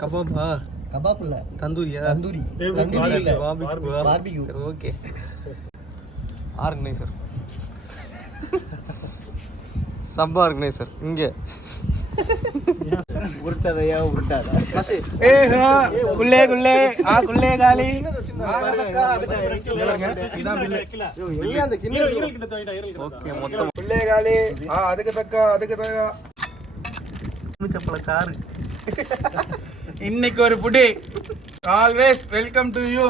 கபாபா kebab இல்ல தந்தூரியா? தந்தூரி. தந்தூரி இல்ல barbecue. சரி ஓகே ஆர்கனைசர் சப் ஆர்கனைசர் இங்கே. உருட்டாதையா உருட்டாத? ஏ குள்ளே குள்ளே ஆ குள்ளே காலி. ஓகே மொத்தம். பிள்ளை காலி. ஆ அதுக்கு தக்க அதுக்கு தக்க சப்பள சாறு இன்னைக்கு ஒரு புடி. ஆல்வேஸ் வெல்கம் டு யூ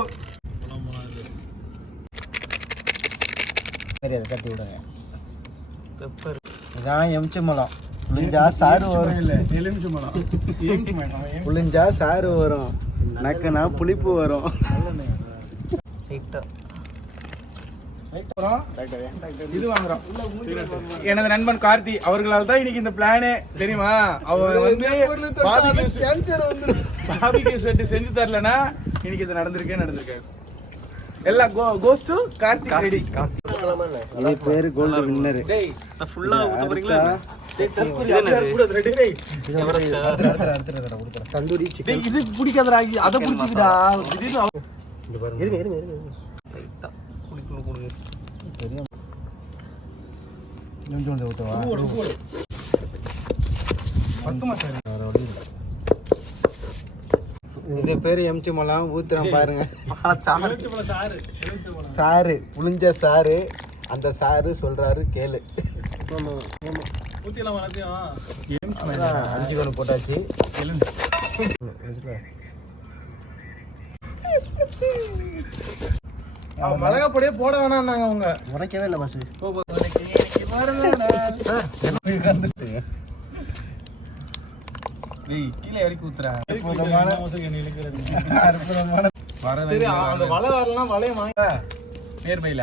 சரி அதை கட்டி விடுங்க. பெப்பர் இதான் எம்ச்சம்பழம் புளிஞ்சா சாறு வரும். இல்ல எலுமிச்சு மரம் புளிஞ்சா சாறு வரும். நக்குனா புளிப்பு வரும். இது வாங்குறோம். எனது நண்பன் கார்த்தி அவர்களால் தான் இன்னைக்கு இந்த பிளானே தெரியுமா? அவன் வந்து பாபிக்கு செட்டு செஞ்சு தரலனா இன்னைக்கு இது நடந்திருக்கே நடந்திருக்காது எல்லாம் go goes to Karthik ready இது பேரு கோல்டு வின்னர். டேய் நான் ஃபுல்லா ஊத்த போறீங்களா? தந்தூரி டேய் சிக்கன். இது பிடிக்காதடா அத பிடிச்சிக்கடா. திடீர்னு அவ- இருங்க இருங்க இருங்க. தெரியும் கொஞ்சம் ஊற்றவா பத்துமா சார் வேற வழி இல்லை இது பேர் எம்ச்சி மலம் ஊத்துறேன் பாருங்க சாறு புளிஞ்ச சாறு அந்த சாறு சொல்றாரு கேளு. அஞ்சு கணு போட்டாச்சு. அவன் மிளகா பொடியே போட வேணாம்னாங்க அவங்க. உரைக்கவே இல்லை பஸ் கீழே இறக்கி ஊத்துறா. அற்புதமான சரி அந்த வலை வரலாம் வலைய வாங்க நேர் பையில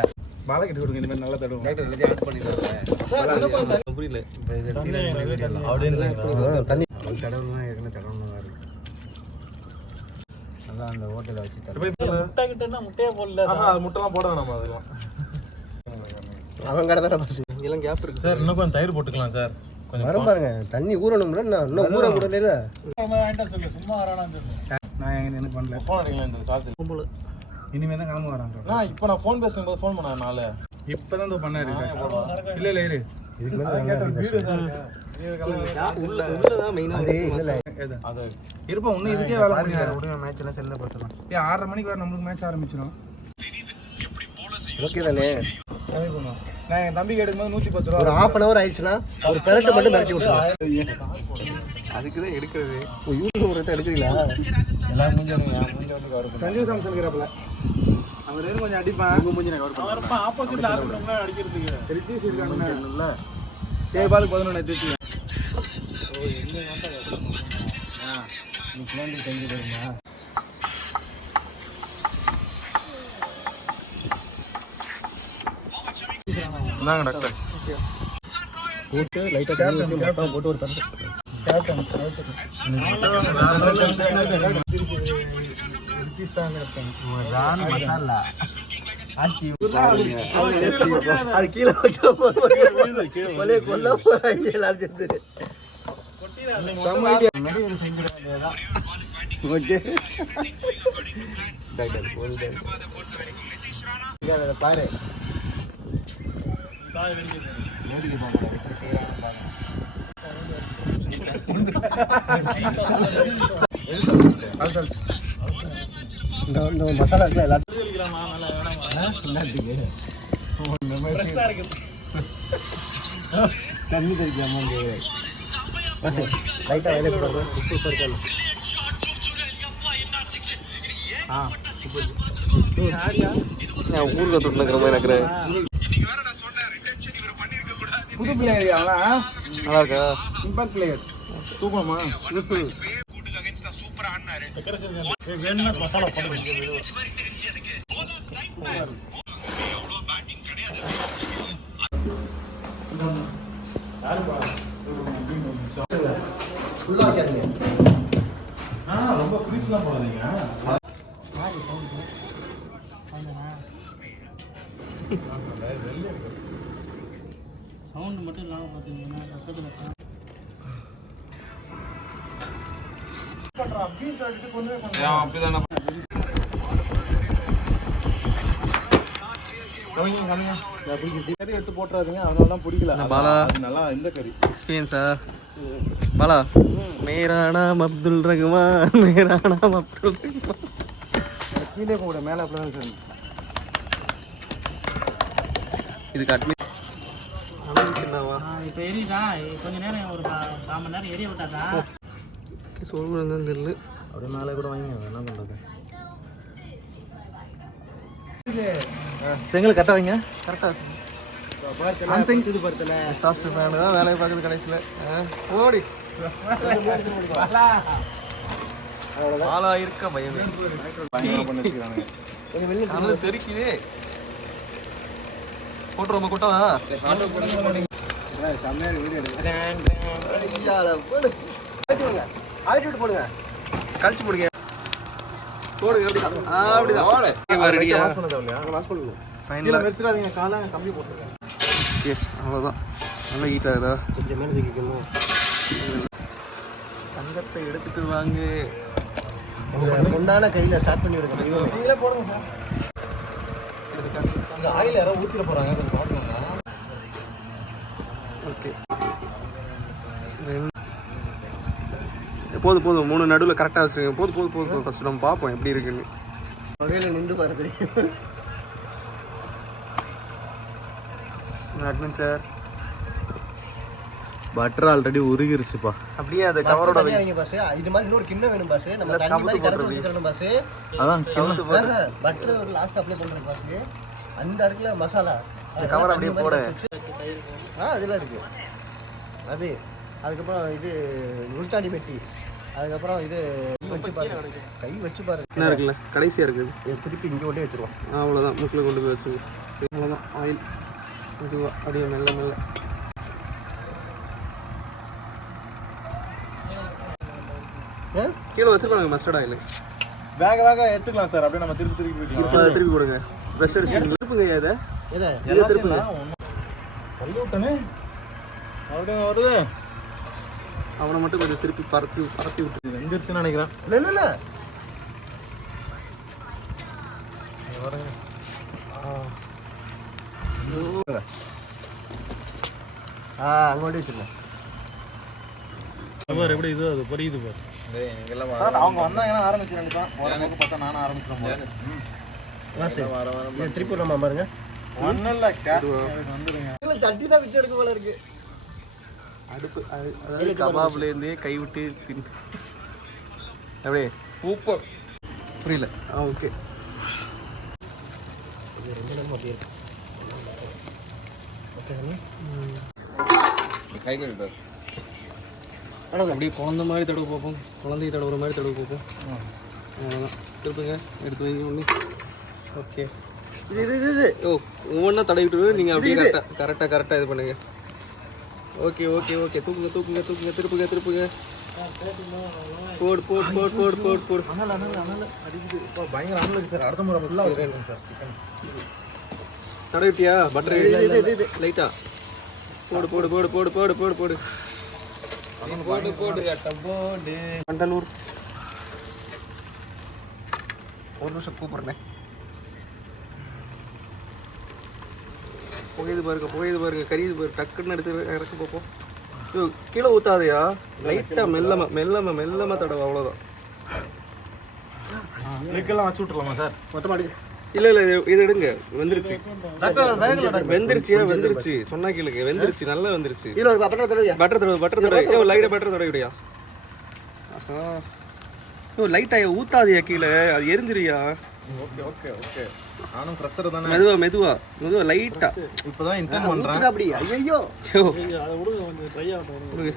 வலை கட்டி கொடுங்க இந்த மாதிரி நல்லா தடுவோம். புரியல. தண்ணி கடவுள்லாம் ஏற்கனவே கடவுள் அதான் அந்த ஹோட்டலில் வச்சு தரேன். ஆமா அது முட்டைலாம் போட வேணாமா அதெல்லாம் அவன் கடை தானே பஸ் இங்கெல்லாம் கேப் இருக்கு சார் இன்னும் கொஞ்சம் தயிர் போட்டுக்கலாம் சார். வரும் பாருங்க. தண்ணி ஊறணும்ல நான் இன்னும் ஊற கூட இல்லை நான் எங்க என்ன பண்ணல. ஃபோன் அடிக்கலாம் இந்த சார்ஜ் கும்பல். இனிமே தான் கிளம்ப வரான் நான் இப்போ நான் ஃபோன் பேசும்போது ஃபோன் பண்ணேன் நாளை இப்போ தான் பண்ணாரு இல்ல இல்ல இரு. இதுக்கு மேலே உள்ள உள்ளதான் மெயினா அது அது. இருப்பா இன்னும் இதுக்கே வேலை முடியாது. விடுங்க மேட்ச் எல்லாம் செல்ல பார்த்துலாம் ஏ ஆறரை மணிக்கு வர நம்மளுக்கு மேட்ச் ஆரம்பிச்சிடும் ஓகே தானே கம்மி பண்ணுவோம் நான் என் தம்பிக்கு எடுக்கும்போது நூற்றி பத்து ஒரு ரூபா ஹாஃப் அன் ஹவர் ஆயிடுச்சுன்னா ஒரு பெரட்டை மட்டும் மிரட்டி விட்டுருங்க அதுக்கு தான் எடுக்கிறது. ஓ யூடியூப் ஒருத்தர் எடுக்கிறீங்களா எல்லாம் முடிஞ்சு சஞ்சீவ் சாம்சன் இருக்கிறப்பல. அவர் வெறும் கொஞ்சம் அடிப்பான். உங்க மூஞ்சி நான் கவர் பண்ணுறேன் ஆப்போசிட்ல அடிக்கிறதுக்கு. ரித்தீஷ் இருக்காங்க இல்லை ஏழு பாலுக்கு பதினொன்று எடுத்து செஞ்சு போயிருமா இந்தாங்க டாக்டர். போட்டு லைட்டாக தண்ணி ஊற்றி மொத்தம் போட்டு ஒரு ரான் மசாலா அது கீழே கொல்ல போறாங்க எல்லாரும் சேர்ந்து. பாரு. இந்த மசாலா இருக்குல்ல தண்ணி தெரிக்கலாமா பஸ் லைட்டாக வேலை போடுறது உப்பு பறிக்கலாம் ஆ நான் ஊருக்கு தொட்டுனுக்கிற மாதிரி இருக்கிறேன் புது பிளேயர் அவன் நல்லா இருக்கா இம்பாக்ட் பிளேயர் தூக்கணுமா ஃபுல்லாக ஃப்ரீஸ்லாம் போடாதீங்க. சவுண்ட் மட்டும் இல்லாமல் பார்த்தீங்கன்னா பக்கத்தில் கவிங்க கவிங்க கறி எடுத்து போட்டுறாதீங்க. அதனால தான் பிடிக்கல நல்லா இந்த கறி. எக்ஸ்பீரியன்ஸா பாலா மேரா நாம் அப்துல் ரஹ்மான் மேரா நாம் அப்துல் ரஹ்மான். கீழே கூட மேலே அப்படிதான் சார் இதுக்கு அட்மிட் சின்னவா இப்போ எரியுதா? கொஞ்ச நேரம் ஒரு கா- கால் மணி நேரம் எரிய விட்டாதா? சொல்லுங்க தெரியல அப்படியே மேலே கூட வாங்கி என்ன பண்ணுறது செங்கல் கரெக்டாக வைங்க. கரெக்டாக எக்ஸாஸ்ட் ஃபேன் தான் வேலையை பார்க்குது கடைசியில். ஓடி. ஆளா இருக்க பையன் தெரிக்குதே போட்டு ரொம்ப கூட்டம். கழிச்சு போடுங்க. போடுங்க கம்மி போட்டுருங்க. ஓகே அவ்வளோதான் நல்லா ஹீட் ஆகுதா? கொஞ்சம் மேலே தூக்கிக்கணும் தங்கத்தை எடுத்துட்டு வாங்க. பொண்ணான கையில ஸ்டார்ட் பண்ணி விடுங்க. தெய்வமே. நீங்களே போடுங்க சார். இங்கே ஆயில் யாரோ ஊற்றிட போகிறாங்க கொஞ்சம் பார்க்கணுங்க ஓகே. போதும் போதும் மூணு நடுவில் கரெக்டாக வச்சுருங்க. போதும் போதும் போதும் போதும் ஃபஸ்ட்டு நம்ம பார்ப்போம் எப்படி இருக்குன்னு. வகையில நின்று பாரு தெரியும் அட்வென்ச்சர் பட்டர் ஆல்ரெடி உருகிருச்சுப்பா. அப்படியே அது கவரோட வைங்க பாஸ் இது மாதிரி இன்னொரு கிண்ணம் வேணும் பாஸ் நம்ம தண்ணி மாதிரி போட்டுருவீங்க. வச்சுக்கணும் பாஸ் அதான் கிண்ணம் பட்டர் ஒரு லாஸ்ட் அப்ளை பண்றேன் பாஸ் அந்த இருக்குல்ல மசாலா cover அப்படியே போடு. ஆ அதெல்லாம் இருக்கு. அது அதுக்கப்புறம் இது முள்சாண்டி பெட்டி. அதுக்கப்புறம் இது வச்சு பாரு. கை வச்சு பாரு. என்ன இருக்குல்ல? கடைசியாக இருக்குது. திருப்பி இங்கே கொண்டே வச்சிருவோம். அவ்வளோதான் முக்கில் கொண்டு போய் சரி அவ்வளோதான் ஆயில் இதுவா அப்படியே மெல்ல மெல்ல? கீழே வச்சுருப்பாங்க மஸ்டர்ட் ஆயில் வேக வேக எடுத்துக்கலாம் சார். அப்படியே நம்ம திருப்பி திருப்பி வைக்கலாம் திருப்பி கொடுங்க ப்ரெஷ் அடிச்சு திருப்புங்க இதை. இதை திருப்புங்க. தள்ளி விட்டனே அப்படியே வருது. அவனை மட்டும் கொஞ்சம் திருப்பி பரத்தி பரத்தி விட்டு. இது வெந்துருச்சுன்னு நினைக்கிறேன். இல்லை இல்லை இல்லை. ஆ அங்கே கொண்டு வச்சிருந்தேன் எப்படி இது? அது புரியுது பாரு அவங்க வந்தாங்கன்னா ஆரம்பிச்சிருங்க தான் ஓரமாக பார்த்தா நானும் திருப்பி விடலாமா பாருங்க. ஒன்றும் இல்லை வந்துடுங்க சட்டி தான் பிச்சை இருக்கு போல இருக்கு. அடுப்பு அது அதாவது கபாப்லேருந்தே கை விட்டு தின் அப்படியே புரியல. ஆ ஓகே. அப்படியே குழந்த மாதிரி தடவை பார்ப்போம். குழந்தைய தடவுற மாதிரி தடவை பார்ப்போம். அவ்வளோதான் திருப்புங்க. எடுத்து வைங்க ஒன்று ஓகே. இது இது இது இது. ஓ ஒவ்வொன்றா தடவிட்டு நீங்கள் அப்படியே கரெக்டாக கரெக்டாக கரெக்டாக இது பண்ணுங்க. Okay okay okay. தூக்குங்க தூக்குங்க தூக்குங்க. திருப்புங்க திருப்புங்க. போடு போடு போடு போடு போடு போடு. அனல் அனல் அனல். அடிக்குது. பயங்கர அனல் இருக்கு சார். அடுத்த முறை ஃபுல்லாக சார். சிக்கன். தடவிட்டியா? பட்டர் லைட்டா போடு போடு போடு போடு போடு போடு போடு. போடு போடு போடு மண்டலூர் ஒரு நிமிஷம் கூப்பிட்றேன். புகையுது பாருங்க புகையுது பாருங்க கரியுது பாருங்க. டக்குன்னு எடுத்து இறக்க பார்ப்போம். கீழே ஊத்தாதையா? லைட்டா மெல்லமா மெல்லமா மெல்லமா தடவை அவ்வளோதான் வச்சு விட்டுலாமா சார்? மொத்தமாக எடுக்கு இல்ல இல்ல இது இது எடுங்க. வெந்துருச்சு. வெந்துருச்சியா வெந்துருச்சு சொன்னா கேளுங்க. வெந்துருச்சு நல்லா வெந்துருச்சு. ஒரு பத்திரம் தடவை பட்டர் தடவை பட்டர் தடவை லைட்டா பட்டர் தடவை விடியா ஆஹா ஓ லைட்டா ஊத்தாதியா கீழே? அது எரிஞ்சிரியா ஓகே ஓகே ஓகே. நானும் ப்ரெஷர் தானே. மெதுவா மெதுவா மெதுவா லைட்டா இப்போ தான் இன்டென்ட் ஊத்துடா அப்படி? ஐயோ. அதை விடுங்க கொஞ்சம் ட்ரை ஆகட்டும். கொடுங்க.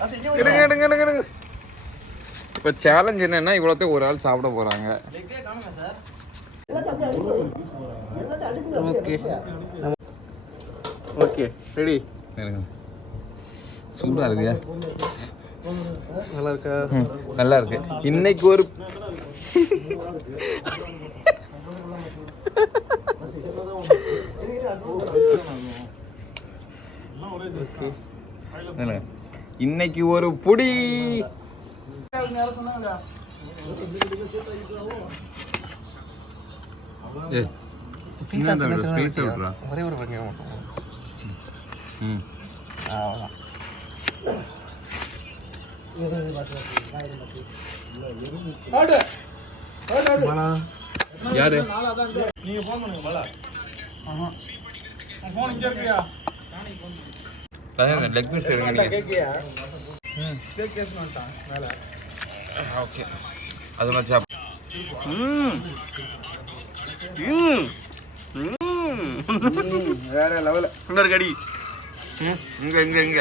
வாசு இங்கே எடுங்க எடுங்க எடுங்க எடுங்க இப்போ சேலஞ்ச் என்னன்னா இவ்வளோத்தையும் ஒரு ஆள் சாப்பிட போறாங்க. ஓகே. ஓகே ரெடி சூடா இருக்குயா? நல்லா இருக்கா? நல்லா இருக்கு. இன்னைக்கு ஒரு? இன்னைக்கு ஒரு புடி ஒரே ஒரு வெங்காயம் மட்டும் ம். ஆடு யாரு நீங்க போன் பண்ணுங்க பாலா ஆமா போன் இங்க இருக்கியா லெக் பீஸ் எடுங்க நீங்க கேக்கியா ம் கேக் கேஸ் வந்துட்டான் மேல ஓகே அது மாதிரி சாப் ம் ம் ம் வேற லெவல் இன்னொரு கடி. இங்க இங்க இங்க.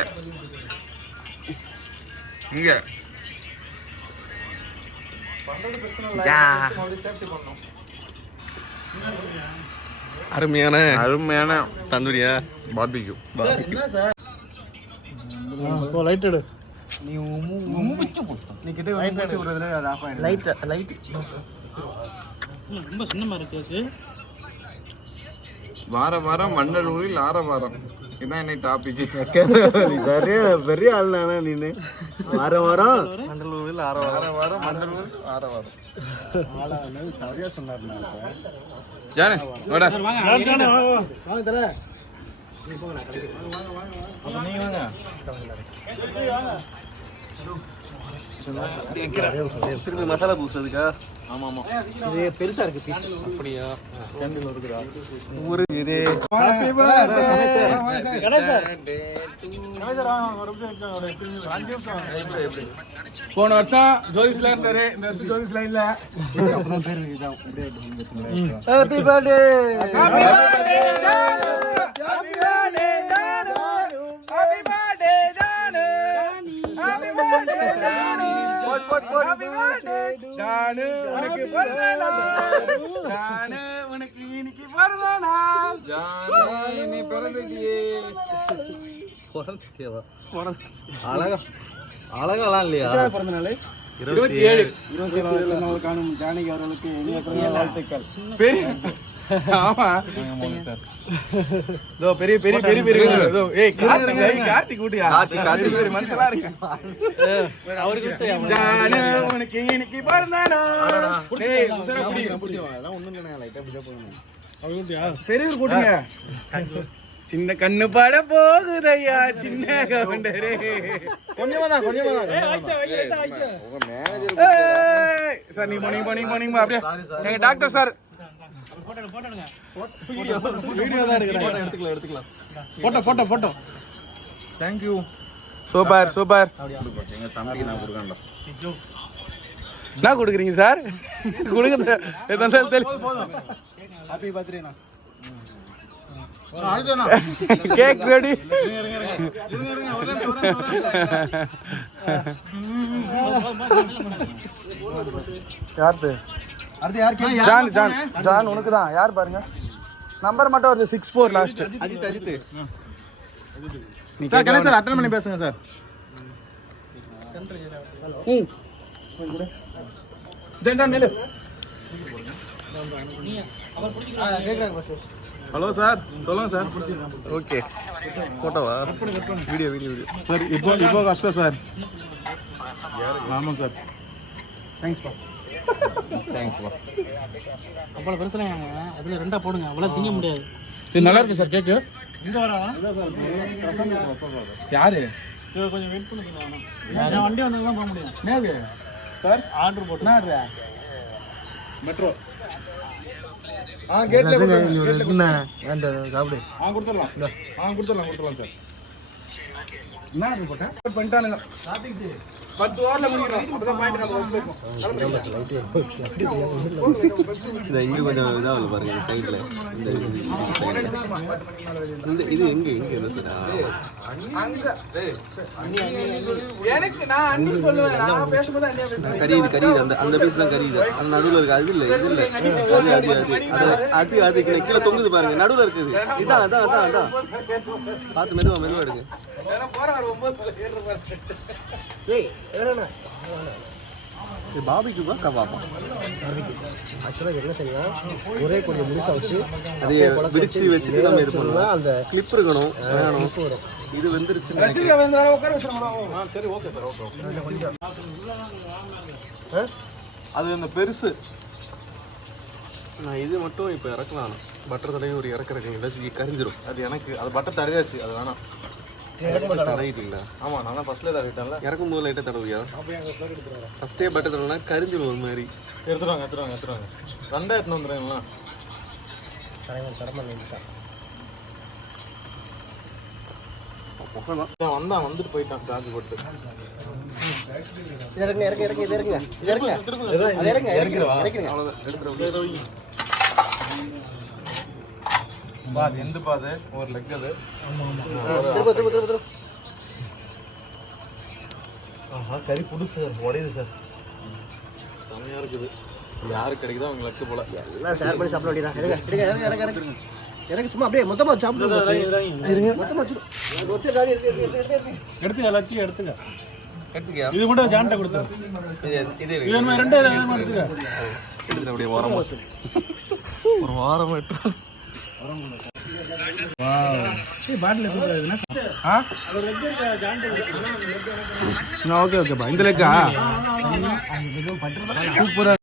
இங்க. அருமையான அருமையான தந்தூரியா? என்ன சார்? லைட் எடு. நீ நீ கிட்ட வந்து மூச்சு விடுறதுல அது ஆஃப் ஆயிடும் லைட் லைட் ரொம்ப சின்னமா இருக்கு வார வாரம் மண்டல் ஊரில் ஆற வாரம். இதான் என்ன டாபிக் நீ சரியா பெரிய ஆள் தானே நீனு? வார வாரம்? மண்டலூரில் ஆற வார வாரம். மண்டல் ஊரில் ஆற வாரம். சரியா சொன்னார் ஜானே வாடா. வாங்க? தல. திருப்பி மசாலா பூசுறதுக்கா ஆமா ஆமா இது பெருசா இருக்கு பீஸ் அப்படியா? ஒரு இது போன வருஷம் ஜோதிஸ்ல இருந்தாரு. இந்த வருஷம் ஜோதிஸ்ல இல்ல. ஹாப்பி பர்த்டே உனக்கு பிறந்த நாள். ஜானு உனக்கு இன்னைக்கு. ஜானே நீ பிறந்துட்டியே அழகா அழகாலாம் இல்லையா பிறந்த நாள் இருபத்தி ஏழு. இருபத்தி ஏழாவது நாள் காணும் ஜானகி அவர்களுக்கு இனிய பிறந்த நாள் வாழ்த்துக்கள். பெரிய ஆமா. இதோ பெரிய பெரிய பெரிய பெரிய இதோ ஏய் கார்த்திக் ஏய் கார்த்திக் கூட்டியா கார்த்திக், கார்த்திக். பெரிய மனுஷனா இருக்கு. அவருக்கு ஜானு உனக்கு இன்னைக்கு பிறந்த நாள் ஏய் உசர புடி பிடிச்சிருவாங்க அதெல்லாம் ஒண்ணும் இல்லை லைட்டா பிடிச்சா போகணும் பெரியவர் கூட்டுங்க. சின்ன கண்ணு பட போகுதையா சின்ன கவுண்டரே. கொஞ்சமா தான் கொஞ்சமா தான் உங்க மேனேஜர் ஏய், சார் நீ போனீங்க போனீங்க போனீங்க அப்படியே. எங்க டாக்டர் சார். போட்டோ போட்டோ எடுங்க வீடியோ தான் எடுக்கிறேன். எடுத்துக்கலாம் எடுத்துக்கலாம். Photo photo photo. Thank you super super. எங்க தம்பிக்கு நான் கொடுக்கண்டா என்ன கொடுக்குறீங்க சார்? கொடுங்க ஹாப்பி பர்த்டேண்ணா கேக் ரெடி. யாருது? அடுத்து யார் கேள்வி ஜான் ஜான். ஜான் உனக்கு தான் யார் பாருங்க? நம்பர் மட்டும் வருது six four last Ajith Ajith. Sir Ganesh sir attend பண்ணி பேசுங்க சார். ம். ஜான் ஜான் நில்லு. கேட்குறாங்க பஸ் ஹலோ சார் சொல்லுங்க sir. Okay. போட்டோவா? Video video video. Sir இப்போ இப்போ கஷ்டம் சார். ஆமாம் சார். தேங்க்ஸ் பா தேங்க்ஸ்ப்பா அவ்வளோ பெருசுல அதுல ரெண்டா போடுங்க. அவ்வளோ திங்க முடியாது. இது நல்லா இருக்கு சார் கேக்கு. இங்க வரவா யாரு? சரி கொஞ்சம் வெயிட் பண்ணி வேணும் நான் வண்டி வந்ததுதான் போக முடியும். சார்? ஆர்டர் போட்டு மெட்ரோ. ஆ கேட்ல என்ன? வேண்டாம் சாப்பிடு. ஆ கொடுத்துடலாம். ஆ கொடுத்துடலாம் கொடுத்துடலாம் சார். என்ன போட்டேன்? பண்ணிட்டானுங்க. பத்து ஓவரில் முடிக்கிறோம். அப்பதான் பாயிண்ட் நம்ம வசூல் இந்த இங்க கொஞ்சம் இதாகல பாருங்க சைடுல இந்த இது, எங்க எங்க என்ன சார் எனக்கு நான் அண்ணி சொல்லுவேன். நான் பேசும்போது அண்ணியா பேசுவேன் கரியுது கரியுது. அந்த அந்த பீஸ்லாம் கரியுது. அந்த நடுவுல இருக்கு அது இல்ல இது இல்ல. அது அது அது. அது அது கீழே கீழே தொங்குது பாருங்க. நடுவுல இருக்குது. இதான் அதான் அதான் அதான் பார்த்து மெதுவா மெதுவா எடுங்க. போற ஒன்பது இது பாபிக்குவா கபாபா? ஆக்சுவலாக என்ன செய்யலாம் ஒரே கொஞ்சம் முழுசாக வச்சு அது விரிச்சு வச்சுட்டு நம்ம இது பண்ணலாம் அந்த கிளிப் இருக்கணும் இது வந்துருச்சு சரி ஓகே சார் ஓகே ஓகே? அது அந்த பெருசு. நான் இது மட்டும் இப்போ இறக்கலாம் பட்டர் தடவை ஒரு இறக்குறேன் ஏதாச்சும் கரிஞ்சிரும். அது எனக்கு அது பட்டர் தடையாச்சு அது வேணாம். தடவிட்டீங்களா ஆமாம் நான் தான் ஃபஸ்ட்டில் தடவிட்டேன்ல இறக்கும் போது லைட்டாக தடவியா ஃபஸ்ட்டே பட்டர் தடவைனா கரிஞ்சிரும் ஒரு மாதிரி. எடுத்துருவாங்க எடுத்துருவாங்க எடுத்துருவாங்க. ரெண்டா எடுத்துன்னு வந்துடுறீங்களா தலைவன் நின்றுட்டான் வந்தான் வந்துட்டு போயிட்டான் சார்ஜ் போட்டு. இது இது இறக்குங்க இறக்குங்க. இறக்குங்க அவ்வளோதான் பாது எந்த பாது ஒரு லெக் அது. திரும்ப திரும்ப திரும்ப திரும்ப. ஆஹா கறி புதுசு சார். உடையுது சார். செம்மையா இருக்குது. யாருக்கு கிடைக்குதோ அவங்க லக்கு போல. எல்லாம் ஷேர் பண்ணி சாப்பிட வேண்டியதான் எடுங்க எடுங்க இறங்க எனக்கு சும்மா அப்படியே மொத்தமா சாப்பிடுங்க இருங்க. மொத்தமா வச்சிரு. அது வச்சு ராடி இருக்கு இருக்கு இருக்கு இருக்கு. எடுத்து எல்லாத்தையும் எடுத்துக்க. எடுத்துக்கியா இது கூட ஜான்ட்ட கொடுத்து இது இது ரெண்டு எடுத்துக்க அப்படியே ஓரமா ஒரு வாரம்? எட்டு பாட்டில் சூப்பர் இதுனா ஆ? ஓகே ஓகேப்பா. இந்த லெக்கா சூப்பரா